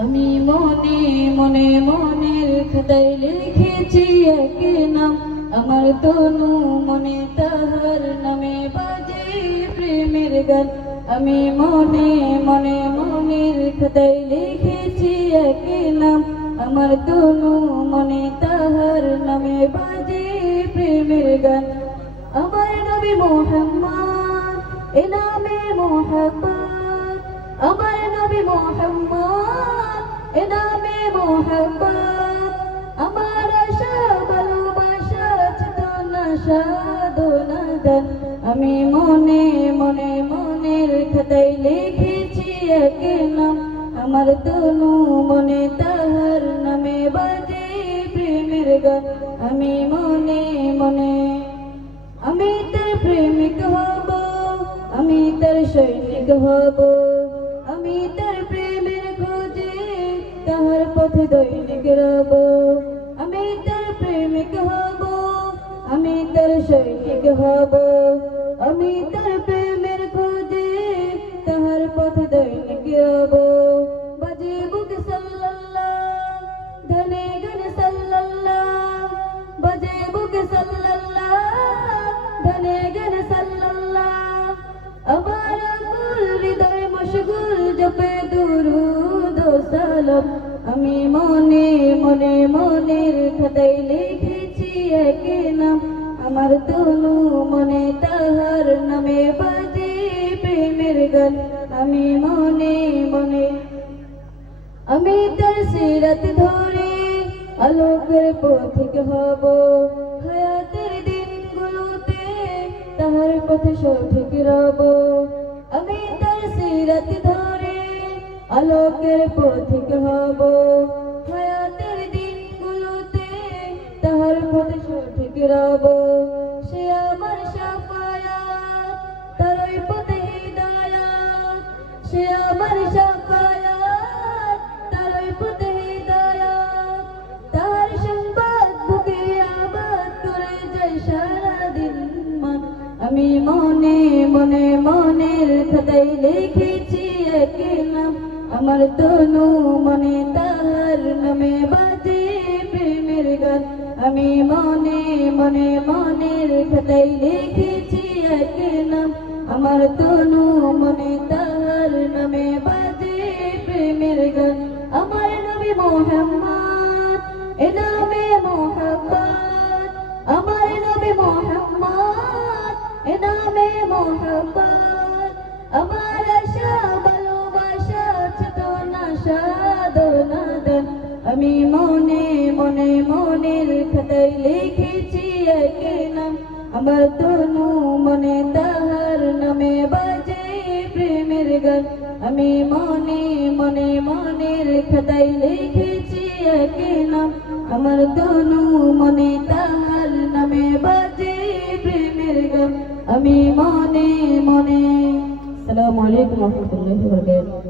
আমি মনে মনে মনের খাতায় লিখেছি এক নাম, আমার তনু মনে তাহার নামে বাজে প্রেমের গান। আমি মনে মনে মনের খাতায় লিখেছি এক নাম, আমার তনু মনে তাহার নামে বাজে প্রেমের গান। আমার নবী মুহাম্মদ এ নামে মোহাব্বত, আমার নবী মুহাম্মদ এ নামে মোহাব্বত। আমার আশা ভালোবাসা চেতনা সাধনা দান। আমি মনে মনে মনের খাতায় লিখেছি এক নাম, আমার তনু মনে তাহার নামে বাজে প্রেমের গান। আমি মনে মনে আমি তার প্রেমিক হব, আমি তার সৈনিক হব, আমি তার প্রেমের খোঁজে তাহার পথে দৈনিক রব। আমি তার প্রেমিক হব, আমি তার সৈনিক হব, আমি তার প্রেমের খোঁজে তাহার পথে দৈনিক রব। বাজে বুক সাল্লাল্লাহ ধনে গনে সাল্লাল্লাহ, বাজে বুক সাল্লাল্লাহ ধনে গনে সাল্লাল্লাহ। আমার আকুল হৃদয় মশগুল জপে দুরূদ ও সালাম। আমি মনে মনে মনের খাতায় লিখেছি এক নাম, আমার তনু মনে তাহার নামে বাজে প্রেমের গান। আমি মনে মনে আমি তার সিরাত ধরে আলোকের পথিক হব, হায়াতের দিনগুলোতে তাহার পথে সঠিক রব। আমি তার সিরাত ধরে আলোকের পথিক হব, হায়াতের দিনগুলোতে তাহার পথে সঠিক রব। সে আমার শাফায়াত, তারই পথে হিদায়াত, সে আমার শাফায়াত, তারই পথে হিদায়াত। তার সংবাদ বুকে আবাদ করে যায় সারাদিন মান। আমি মনে মনে মনের খাতায় লিখেছি এক নাম, আমার তনু মনে তাহার নামে বাজে প্রেমের গান। আমি মনে মনে মনের খাতায় লিখেছি এক নাম, আমার তনু মনে তাহার নামে বাজে প্রেমের গান। আমার নবী মুহাম্মদ এ নামে মোহাব্বত, আমার নবী মুহাম্মদ এ নামে মোহাব্বত। আমার আশা ভালোবাসা চেতনা সাধনা দান। আমি মনে মনে মনের খাতায় লিখেছি এক নাম, আমার তনু মনে তাহার নামে বাজে প্রেমের গান। আমি মনে মনে মনের খাতায় লিখেছি এক নাম, আমার তনু মনে তাহার নামে বাজে প্রেমের গান। আমি মনে মনে। আসসালামু আলাইকুম ওয়া রাহমাতুল্লাহি ওয়া বারাকাতুহু।